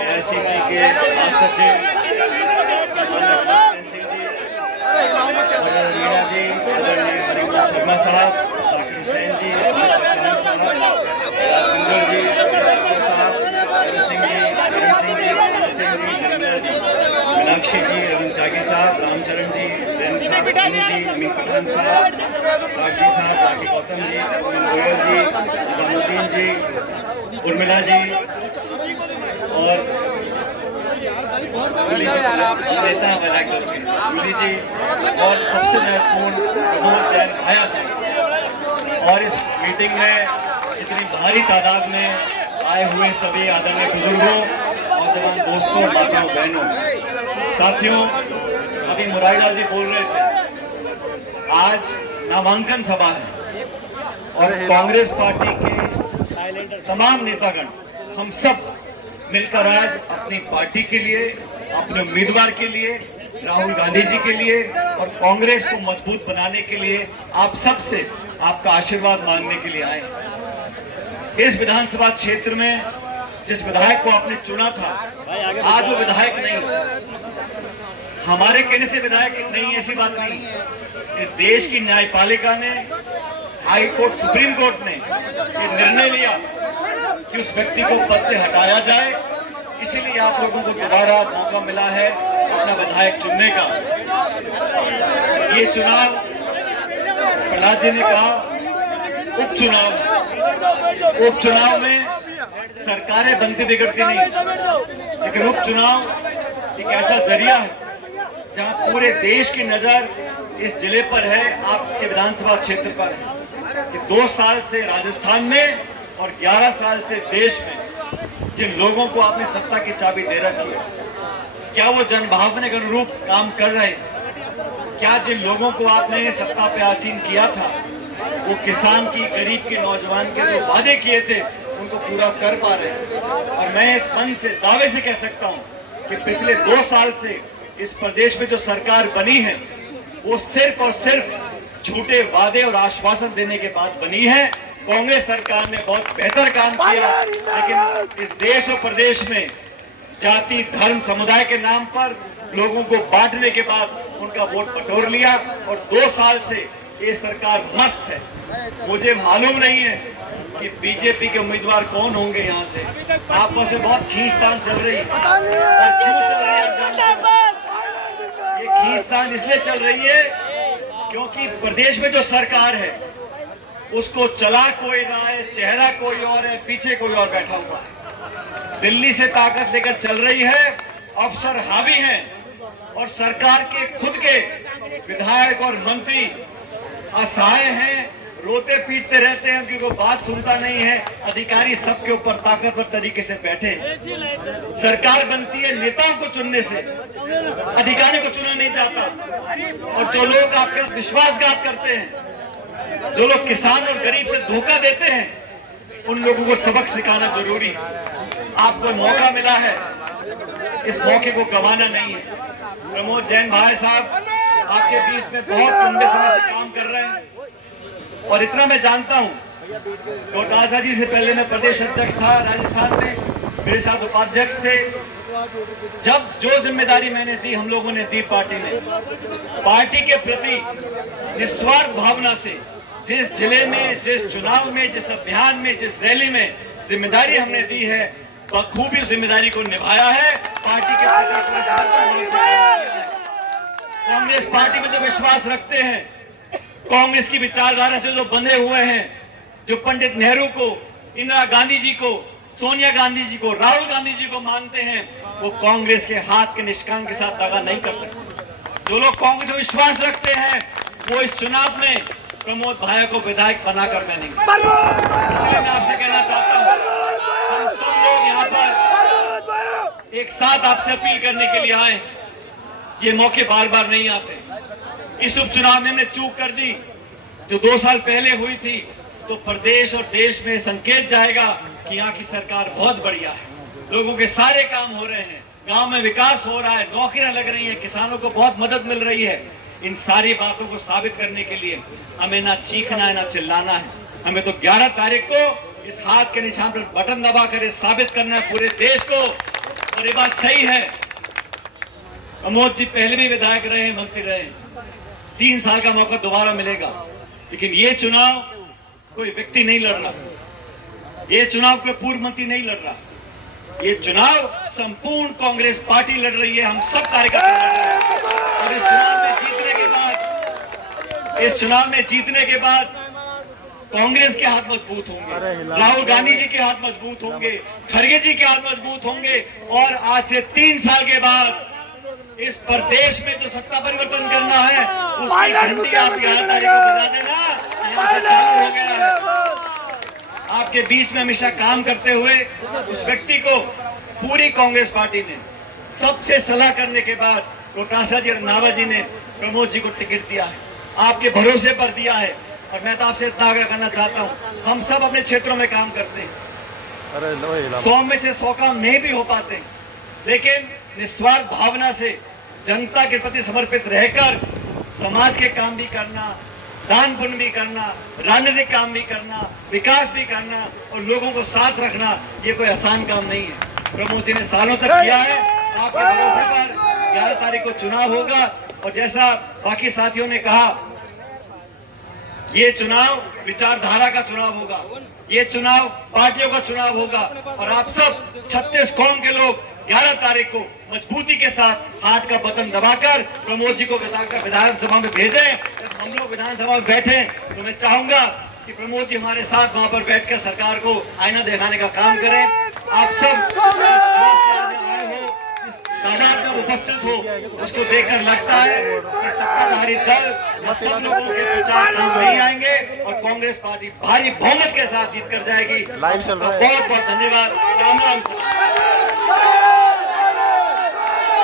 AICC के महासचिव मीणा जी, आदरणीय हरिंदर शर्मा साहब, जाकिर हुसैन जी, कुंदर जी, साहब, सिंह जी, मीनाक्षी जी, अरुण त्यागी साहब, रामचरण जी, जैन साहब, जी, अमीन पठान साहब, राठी साहब, राठी गौतम जी, गोयल जी, निजामुद्दीन जी, उर्मिला जी और नेता जूली जी और सबसे महत्वपूर्ण प्रमोद जैन भाया साहब। और इस मीटिंग में इतनी भारी तादाद में आए हुए सभी आदरणीय बुजुर्गों, नौजवान दोस्तों, माताओं, बहनों, साथियों, अभी मुरारीलाल जी बोल रहे थे, आज नामांकन सभा है और कांग्रेस पार्टी के तमाम नेतागण हम सब मिलकर आज अपनी पार्टी के लिए, अपने उम्मीदवार के लिए, राहुल गांधी जी के लिए और कांग्रेस को मजबूत बनाने के लिए आप सब से आपका आशीर्वाद मांगने के लिए आए। इस विधानसभा क्षेत्र में जिस विधायक को आपने चुना था, आज वो विधायक नहीं, हमारे कहने से विधायक नहीं, ऐसी बात नहीं। इस देश की न्यायपालिका ने, हाई कोर्ट, सुप्रीम कोर्ट ने ये निर्णय लिया कि उस व्यक्ति को पद से हटाया जाए, इसीलिए आप लोगों को दोबारा मौका मिला है अपना विधायक चुनने का। ये चुनाव, प्रहलाद जी ने कहा, उपचुनाव में सरकारें बनती बिगड़ती नहीं, लेकिन उपचुनाव एक ऐसा जरिया है जहां पूरे देश की नजर इस जिले पर है, आपके विधानसभा क्षेत्र पर है कि 2 साल से राजस्थान में और 11 साल से देश में जिन लोगों को आपने सत्ता की चाबी दे रखी है, क्या वो जनभावना के अनुरूप काम कर रहे हैं? क्या जिन लोगों को आपने सत्ता पे आसीन किया था, वो किसान की, गरीब के, नौजवान के जो वादे किए थे उनको पूरा कर पा रहे हैं? और मैं इस मंच से दावे से कह सकता हूं कि पिछले 2 साल से इस प्रदेश में जो सरकार बनी है वो सिर्फ और सिर्फ झूठे वादे और आश्वासन देने के बाद बनी है। कांग्रेस सरकार ने बहुत बेहतर काम किया, लेकिन इस देश और प्रदेश में जाति, धर्म, समुदाय के नाम पर लोगों को बांटने के बाद उनका वोट बटोर लिया और 2 साल से ये सरकार मस्त है। मुझे मालूम नहीं है कि बीजेपी के उम्मीदवार कौन होंगे यहाँ से, आपस में बहुत खींचतान चल रही है। और क्यों चल रही है आप जानते हैं? ये खींचतान इसलिए चल रही है क्योंकि प्रदेश में जो सरकार है उसको चला कोई रहा है, चेहरा कोई और है, पीछे कोई और बैठा हुआ है। दिल्ली से ताकत लेकर चल रही है, अफसर हावी हैं और सरकार के खुद के विधायक और मंत्री असहाय हैं, रोते पीटते रहते हैं, क्योंकि बात सुनता नहीं है। अधिकारी सबके ऊपर ताकतवर तरीके से बैठे। सरकार बनती है नेताओं को चुनने से, अधिकारी को चुना नहीं जाता। और जो लोग आपके विश्वासघात करते हैं, जो लोग किसान और गरीब से धोखा देते हैं, उन लोगों को सबक सिखाना जरूरी है। आपको मौका मिला है, इस मौके को गंवाना नहीं है। प्रमोद जैन भाई साहब आपके बीच में बहुत लंबे समय से काम कर रहे हैं और इतना मैं जानता हूं, डोटासा जी से पहले मैं प्रदेश अध्यक्ष था राजस्थान में, मेरे साथ उपाध्यक्ष थे। जब जो जिम्मेदारी मैंने दी, हम लोगों ने दी पार्टी ने, पार्टी के प्रति निस्वार्थ भावना से जिस जिले में, जिस चुनाव में, जिस अभियान में, जिस रैली में जिम्मेदारी हमने दी है, बखूबी जिम्मेदारी को निभाया है। पार्टी के कांग्रेस पार्टी में जो विश्वास रखते हैं, कांग्रेस की विचारधारा से जो बंधे हुए हैं, जो पंडित नेहरू को, इंदिरा गांधी जी को, सोनिया गांधी जी को, राहुल गांधी जी को मानते हैं, वो कांग्रेस के हाथ के निष्काम के साथ दगा नहीं कर सकते। जो लोग कांग्रेस में विश्वास रखते हैं, वो इस चुनाव में प्रमोद भाई को विधायक बनाकर बनेंगे। इसलिए मैं आपसे कहना चाहता हूँ, हम सब लोग यहाँ पर एक साथ आपसे अपील करने के लिए आए। ये मौके बार बार नहीं आते। इस उपचुनाव में हमने चूक कर दी जो 2 साल पहले हुई थी, तो प्रदेश और देश में संकेत जाएगा कि यहाँ की सरकार बहुत बढ़िया है, लोगों के सारे काम हो रहे हैं, गांव में विकास हो रहा है, नौकरियां लग रही हैं, किसानों को बहुत मदद मिल रही है। इन सारी बातों को साबित करने के लिए हमें ना चीखना है ना चिल्लाना है, हमें तो 11 तारीख को इस हाथ के निशान पर बटन दबाकर साबित करना है पूरे देश को, और ये बात सही है, प्रमोद जी पहले भी विधायक रहे, मंत्री रहे, 3 साल का मौका दोबारा मिलेगा। लेकिन ये चुनाव कोई व्यक्ति नहीं लड़ रहा, ये चुनाव कोई पूर्व मंत्री नहीं लड़ रहा, ये चुनाव संपूर्ण कांग्रेस पार्टी लड़ रही है। हम सब कार्यकर्ता लड़ रहे हैं। और इस चुनाव में जीतने के बाद कांग्रेस के हाथ मजबूत होंगे, राहुल गांधी जी के हाथ मजबूत होंगे, खड़गे जी के हाथ मजबूत होंगे। और आज से 3 साल के बाद इस प्रदेश में जो सत्ता परिवर्तन करना है उसकी घंटी आप 11 तारीख को बजा देना, यहाँ से चालू हो गया है। आपके बीच में हमेशा काम करते हुए उस व्यक्ति को पूरी कांग्रेस पार्टी ने सबसे सलाह करने के बाद रोटासा जी, रंधावा जी ने प्रमोद जी को टिकट दिया है, आपके भरोसे पर दिया है। और मैं तो आपसे इतना आग्रह करना चाहता हूँ, हम सब अपने क्षेत्रों में काम करते हैं, 100 में से 100 काम नहीं भी हो पाते, लेकिन निस्वार्थ भावना से जनता के प्रति समर्पित रहकर समाज के काम भी करना, दान पुण्य भी करना, राजनीतिक काम भी करना, विकास भी करना और लोगों को साथ रखना, ये कोई आसान काम नहीं है। प्रमोद जी ने सालों तक किया है। आपके भरोसे पर 11 तारीख को चुनाव होगा और जैसा बाकी साथियों ने कहा, ये चुनाव विचारधारा का चुनाव होगा, ये चुनाव पार्टियों का चुनाव होगा। और आप सब 36 कौम के लोग 11 तारीख को मजबूती के साथ हाथ का बटन दबाकर प्रमोद जी को विधानसभा में भेजें। जब हम लोग विधानसभा में बैठे तो मैं चाहूंगा कि प्रमोद जी हमारे साथ वहां पर बैठकर सरकार को आईना दिखाने का काम करें। आप सब आए हो, इस तादाद में उपस्थित हो, उसको देखकर लगता है कि सत्ताधारी दल सब लोगों के प्रचार नहीं आएंगे और कांग्रेस पार्टी भारी बहुमत के साथ जीत कर जाएगी। बहुत बहुत धन्यवाद। राम राम।